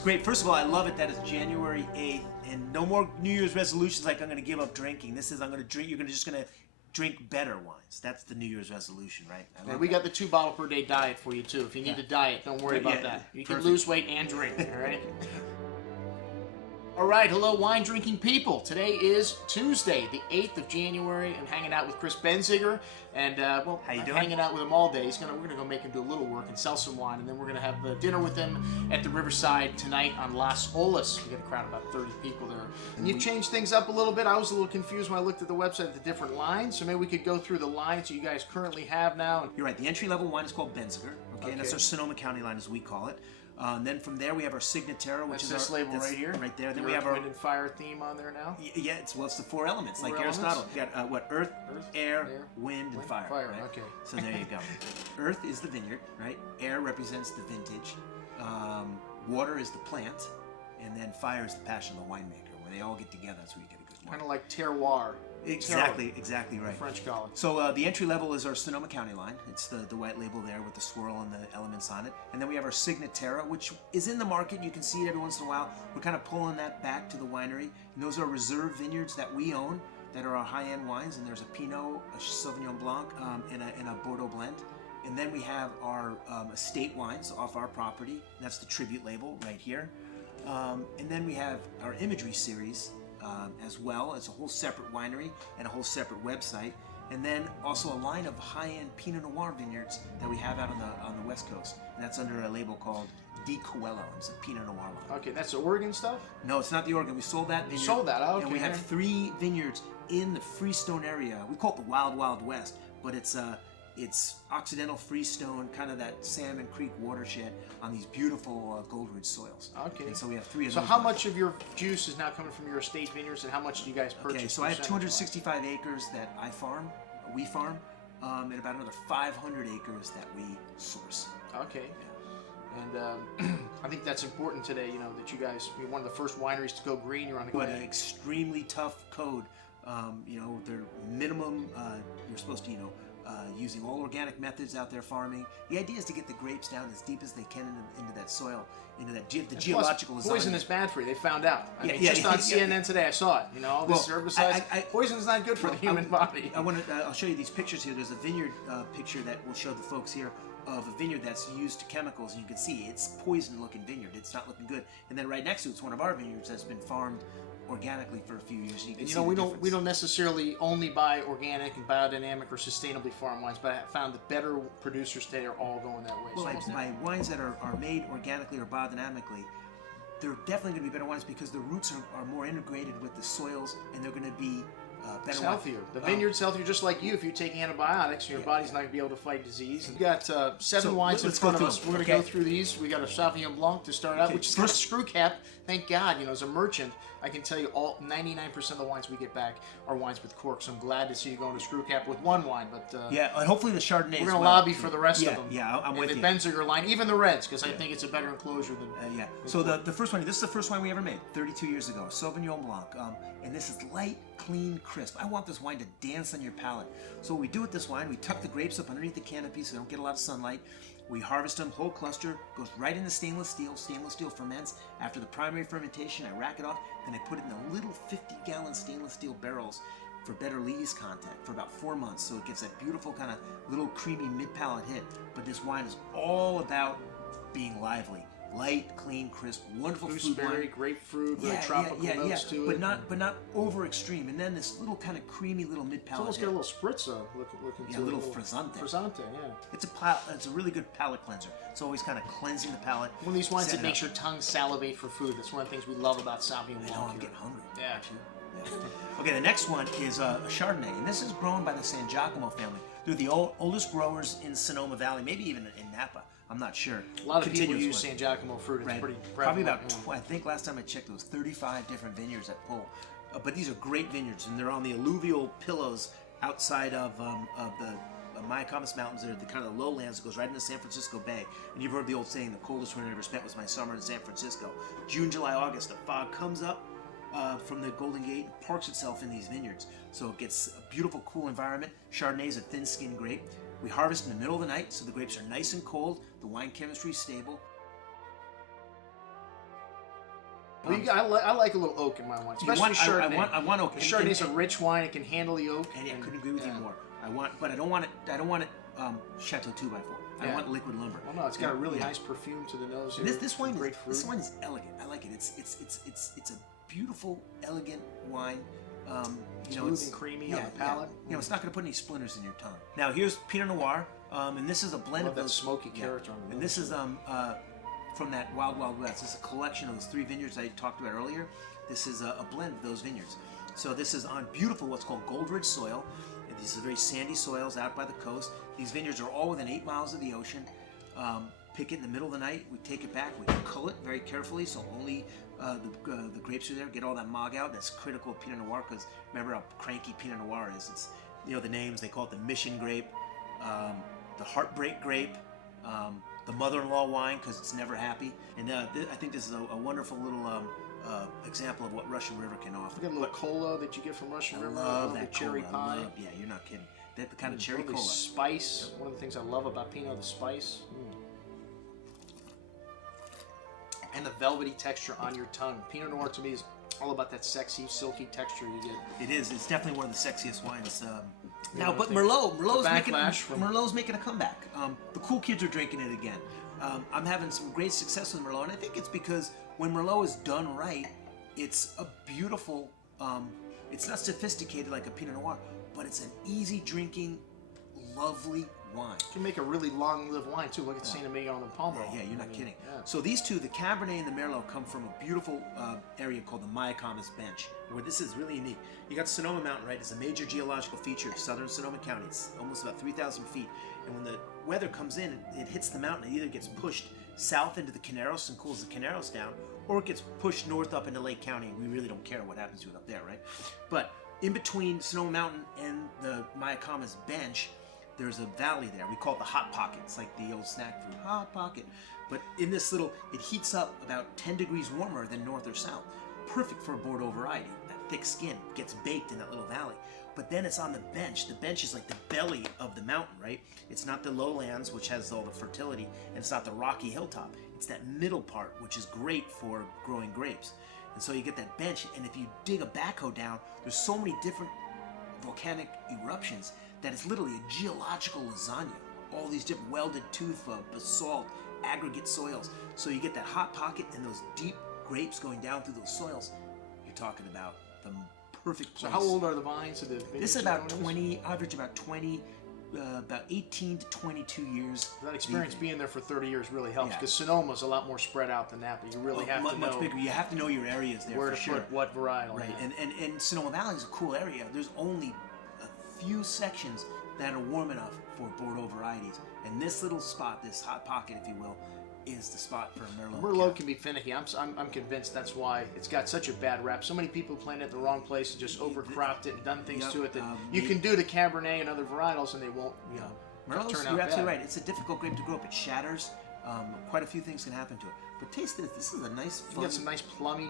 It's great. First of all, I love it that it's January 8th, and no more New Year's resolutions like I'm going to give up drinking. This is I'm going to drink. You're just going to drink better wines. That's the New Year's resolution, right? And we got the 2 bottle per day diet for you too. If you need to diet, don't worry about that. You can lose weight and drink. All right. All right, hello wine drinking people. Today is Tuesday, the 8th of January. I'm hanging out with Chris Benziger, and well, how you doing? Hanging out with him all day. We're gonna go make him do a little work and sell some wine, and then we're gonna have dinner with him at the Riverside tonight on Las Olas. We got a crowd of about 30 people there. And you've changed things up a little bit. I was a little confused when I looked at the website at the different lines, so maybe we could go through the lines you guys currently have now. You're right. The entry-level wine is called Benziger, okay? And that's our Sonoma County line, as we call it. Then from there we have our Signatera, which is this label right here, right there. Then we have our wind and fire theme on there now. Yeah, it's the 4 elements, like Aristotle. We got what? Earth, air, wind, and fire. Right? Okay. So there you go. Earth is the vineyard, right? Air represents the vintage. Water is the plant, and then fire is the passion of the winemaker. When they all get together, that's where you get a good wine. Kind of like terroir. Exactly right. French call it. So the entry level is our Sonoma County line. It's the white label there with the swirl and the elements on it. And then we have our Signatera, which is in the market. You can see it every once in a while. We're kind of pulling that back to the winery. And those are reserve vineyards that we own that are our high-end wines. And there's a Pinot, a Sauvignon Blanc, and a Bordeaux blend. And then we have our estate wines off our property. That's the Tribute label right here. And then we have our imagery series. As well as a whole separate winery and a whole separate website, and then also a line of high-end Pinot Noir vineyards that we have out on the West Coast, and that's under a label called Di Coelho. It's a Pinot Noir line. Okay, that's the Oregon stuff? No, it's not the Oregon. We sold that vineyard. You sold that, okay. And we have 3 vineyards in the Freestone area. We call it the Wild Wild West, but it's Occidental Freestone, kind of that Salmon Creek watershed on these beautiful Gold Ridge soils. Okay. And so we have 3 of those. So how much of your juice is now coming from your estate vineyards, and how much do you guys purchase? Okay, so I have 265 acres that we farm, and about another 500 acres that we source. Okay. Yeah. And I think that's important today, you know, that you guys, you're one of the first wineries to go green. You're on the an extremely tough code. You know, they're minimum, you're supposed to, using all organic methods out there farming. The idea is to get the grapes down as deep as they can into that soil, into that the geological lasagna. Poison is bad for you. They found out. I mean, just on CNN today, I saw it. You know, all this herbicides. Poison is not good for the human body. I'll show you these pictures here. There's a vineyard picture that will show the folks here of a vineyard that's used chemicals, and you can see it's poison-looking vineyard. It's not looking good. And then right next to it's one of our vineyards that's been farmed organically for a few years. You know, we don't necessarily only buy organic and biodynamic or sustainably farmed wines, but I found the better producers today are all going that way. Well, my wines that are made organically or biodynamically, they're definitely going to be better wines because the roots are more integrated with the soils, and they're going to be better. It's healthier. The vineyard's healthier, just like you. If you take antibiotics, your body's not going to be able to fight disease. We've got 7 wines in front of us. We're going to go through these. We got a Sauvignon Blanc to start out, which is first screw cap. Thank God, you know, as a merchant, I can tell you all 99% of the wines we get back are wines with cork. So I'm glad to see you going to screw cap with 1 wine. But yeah, and hopefully the Chardonnay. We're going to lobby for the rest of them. Yeah, I'm with you. The Benziger line, even the reds, because I think it's a better enclosure than. Yeah. So the first one, this is the first wine we ever made, 32 years ago, Sauvignon Blanc, and this is light, clean, crisp. I want this wine to dance on your palate. So what we do with this wine, we tuck the grapes up underneath the canopy so they don't get a lot of sunlight. We harvest them, whole cluster, goes right into stainless steel. Stainless steel ferments. After the primary fermentation, I rack it off, then I put it in the little 50-gallon stainless steel barrels for better lees content for about 4 months. So it gets that beautiful kind of little creamy mid-palate hit. But this wine is all about being lively. Light, clean, crisp, wonderful gooseberry, grapefruit, very tropical notes to it. But not over extreme. And then this little kind of creamy little mid-palate. It's almost got a little spritzer looking to a little frizzante. Frizzante, yeah. It's a really good palate cleanser. It's always kind of cleansing the palate. One of these wines that makes your tongue salivate for food. That's one of the things we love about Sauvignon Blanc. I know, I'm getting hungry. Yeah. Okay, the next one is a Chardonnay, and this is grown by the San Giacomo family. They're the oldest growers in Sonoma Valley, maybe even in Napa. I'm not sure. A lot of people use San Giacomo fruit. It's pretty prevalent. Probably about, I think last time I checked, there was 35 different vineyards that pull. But these are great vineyards, and they're on the alluvial pillows outside of the Mayacamas Mountains. They're the kind of the lowlands that goes right into San Francisco Bay. And you've heard the old saying, the coldest winter I ever spent was my summer in San Francisco. June, July, August, the fog comes up from the Golden Gate and parks itself in these vineyards. So it gets a beautiful, cool environment. Chardonnay is a thin-skinned grape. We harvest in the middle of the night, so the grapes are nice and cold. The wine chemistry is stable. Well, I like a little oak in my wine, especially Chardonnay. I want oak. Chardonnay's a rich wine; it can handle the oak. And I couldn't agree with you more. But I don't want it. Chateau 2x4. I want liquid lumber. Well, no, it's got a really nice perfume to the nose. Here. This wine is elegant. I like it. It's a beautiful, elegant wine. Smooth and creamy on the palate. It's not going to put any splinters in your tongue. Now here's Pinot Noir, and this is a blend of those smoky character on the nose. And this is from that Wild Wild West. This is a collection of those 3 vineyards I talked about earlier. This is a blend of those vineyards. So this is on beautiful, what's called Gold-Ridge soil. And these are very sandy soils out by the coast. These vineyards are all within 8 miles of the ocean. Pick it in the middle of the night. We take it back. We cull it very carefully, so only the grapes are there. Get all that mog out. That's critical of Pinot Noir, because remember how cranky Pinot Noir is. It's the names, they call it the mission grape, the heartbreak grape, the mother-in-law wine, because it's never happy. And I think this is a wonderful little example of what Russian River can offer. You got a little cola that you get from Russian River. Love that cherry cola. pie. Yeah, you're not kidding. That kind of cherry cola. Spice. One of the things I love about Pinot, the spice. And the velvety texture on your tongue. Pinot Noir to me is all about that sexy, silky texture you get. It is. It's definitely one of the sexiest wines. Now, but Merlot's making a comeback. The cool kids are drinking it again. I'm having some great success with Merlot, and I think it's because when Merlot is done right, it's a beautiful. It's not sophisticated like a Pinot Noir, but it's an easy drinking, lovely wine. You can make a really long-lived wine too. Look at Saint Emilion and Palmer. Yeah, you're not kidding. Yeah. So these two, the Cabernet and the Merlot, come from a beautiful area called the Mayacamas Bench, where this is really unique. You got Sonoma Mountain, right? It's a major geological feature of southern Sonoma County. It's almost about 3,000 feet. And when the weather comes in, it hits the mountain. It either gets pushed south into the Carneros and cools the Carneros down, or it gets pushed north up into Lake County. We really don't care what happens to it up there, right? But in between Sonoma Mountain and the Mayacamas Bench, there's a valley there. We call it the Hot Pocket. It's like the old snack food, Hot Pocket. But in this it heats up about 10 degrees warmer than north or south. Perfect for a Bordeaux variety. That thick skin gets baked in that little valley. But then it's on the bench. The bench is like the belly of the mountain, right? It's not the lowlands, which has all the fertility, and it's not the rocky hilltop. It's that middle part, which is great for growing grapes. And so you get that bench, and if you dig a backhoe down, there's so many different volcanic eruptions that it's literally a geological lasagna. All these different welded tooth, basalt, aggregate soils. So you get that hot pocket and those deep grapes going down through those soils. You're talking about the perfect place. So how old are the vines? This is about 20, average about 20, about 18 to 22 years. That experience being there for 30 years really helps, because Sonoma's a lot more spread out than that, but you really have to know. Much bigger. You have to know your areas there where for to sure. put what varietal. Right, and Sonoma Valley is a cool area. There's only a few sections that are warm enough for Bordeaux varieties, and this little spot, this hot pocket, if you will, is the spot for Merlot. Merlot can be finicky. I'm convinced that's why it's got such a bad rap. So many people planted it in the wrong place and just overcropped it and done things to it that you can do to Cabernet and other varietals, and they won't. Merlot's, turn out you're absolutely bad. right. It's a difficult grape to grow up. It shatters. Quite a few things can happen to it. But taste this. This is a nice. You got some nice plummy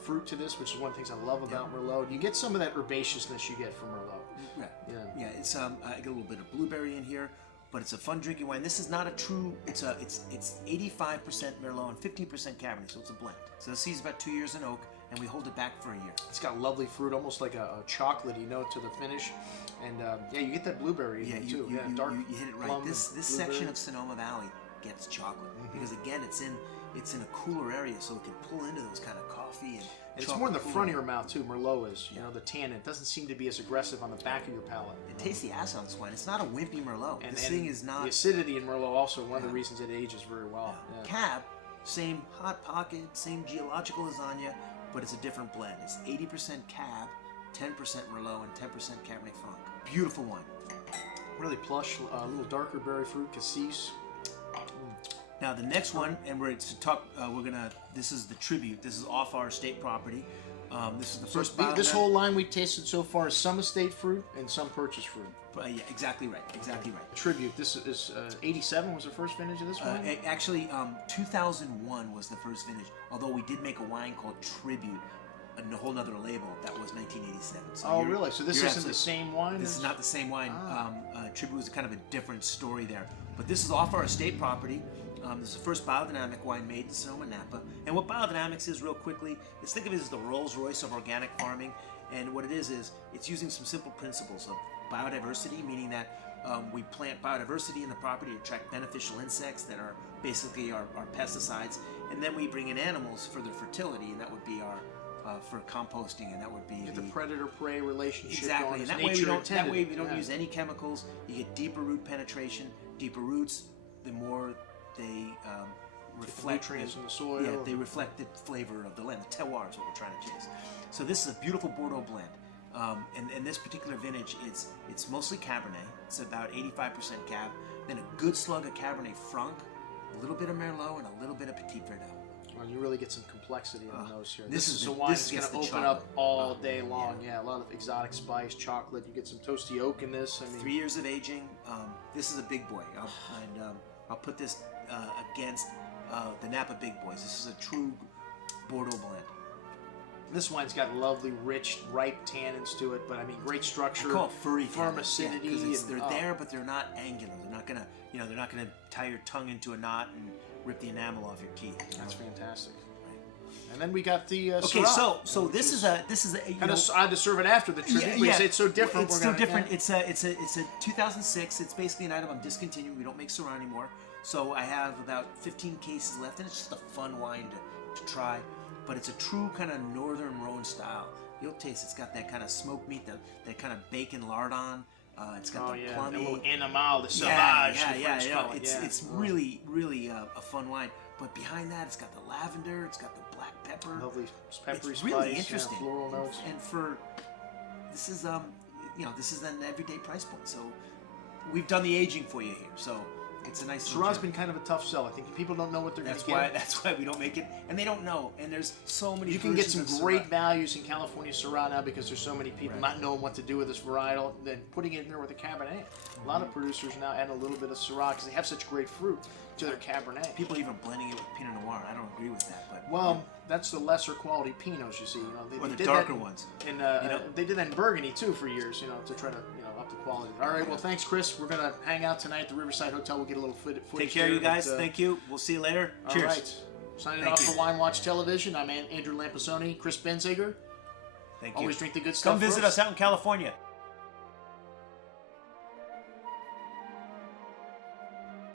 fruit to this, which is one of the things I love about Merlot. You get some of that herbaceousness you get from Merlot. Yeah. It's I get a little bit of blueberry in here, but it's a fun drinking wine. This is not a true. It's 85% Merlot and 15% Cabernet, so it's a blend. So this is about 2 years in oak, and we hold it back for a year. It's got lovely fruit, almost like a chocolatey note to the finish, and you get that blueberry in there too. Dark. You hit it right. This section of Sonoma Valley gets chocolate because again, it's in a cooler area, so it can pull into those kind of coffee and it's more in the front of your mouth too. Merlot is, the tannin doesn't seem to be as aggressive on the back of your palate. It tastes the acid on this wine. It's not a wimpy Merlot. This thing is not. The acidity in Merlot also one of the reasons it ages very well. Yeah. Cab, same hot pocket, same geological lasagna, but it's a different blend. It's 80% Cab, 10% Merlot, and 10% Cabernet Franc. Beautiful wine. Really plush, a little darker berry fruit, cassis. Now the next one, and this is the Tribute. This is off our estate property. This is the first bottle. This whole line we've tasted so far is some estate fruit and some purchase fruit. Yeah, exactly right. Exactly right. Tribute. This is 87 was the first vintage of this wine? Actually, 2001 was the first vintage, although we did make a wine called Tribute, a whole other label, that was 1987. So really? So this isn't the same wine? This is not the same wine. Tribute was kind of a different story there. But this is off our estate property. This is the first biodynamic wine made in Sonoma, Napa. And what biodynamics is, real quickly, is think of it as the Rolls-Royce of organic farming. And what it is it's using some simple principles of biodiversity, meaning that we plant biodiversity in the property to attract beneficial insects that are basically our pesticides. And then we bring in animals for their fertility, and that would be our for composting, and that would be the predator-prey relationship. Exactly, and that way we don't use any chemicals. You get deeper root penetration. Deeper roots, the more they reflect nutrients in the soil. Yeah, they reflect the flavor of the land. The terroir is what we're trying to chase. So this is a beautiful Bordeaux blend. And this particular vintage, it's mostly Cabernet. It's about 85% Cab. Then a good slug of Cabernet Franc, a little bit of Merlot, and a little bit of Petit Verdot. Well, you really get some complexity in the nose here. This is a wine that's going to open up all day long. Yeah, a lot of exotic spice, chocolate. You get some toasty oak in this. I mean, 3 years of aging. This is a big boy. I'll put this against the Napa Big Boys. This is a true Bordeaux blend. This wine's got lovely, rich, ripe tannins to it, but I mean, great structure. I call it furry firm tannins, acidity. Yeah, they're there, but they're not angular. They're not gonna tie your tongue into a knot and rip the enamel off your teeth. That's fantastic. Right. And then we got the okay. Syrah, So this is a I had to serve it after the tribute. Yeah, it's so different. It's so different. Yeah. It's a 2006. It's basically an item I'm discontinuing. We don't make Syrah anymore. So I have about 15 cases left, and it's just a fun wine to try. But it's a true kind of northern Rhone style. You'll taste it's got that kind of smoked meat, that kind of bacon lardon. It's got the plummy, a little animal, the sauvage. It's really a fun wine. But behind that, it's got the lavender, it's got the black pepper. Lovely peppery it's really spice, interesting. Floral notes. And for this is this is an everyday price point. So we've done the aging for you here. So it's a nice. Syrah's been kind of a tough sell. I think people don't know what they're going to get. That's why we don't make it, and they don't know. And there's so many. You can get some great values in California Syrah now because there's so many people not knowing what to do with this varietal. Then putting it in there with a Cabernet. A lot of producers now add a little bit of Syrah because they have such great fruit to their Cabernet. People even blending it with Pinot Noir. I don't agree with that, but that's the lesser quality Pinots you see. Or the darker ones. And they did that in Burgundy too for years. To try to up the quality. All right. Well, thanks, Chris. We're gonna hang out tonight at the Riverside Hotel. We'll get a little footage. Take care, you guys. Thank you. We'll see you later. Cheers. All right. Signing off for Wine Watch Television. I'm Andrew Lampasoni. Chris Benziger. Thank you. Always drink the good stuff. Come visit us out in California.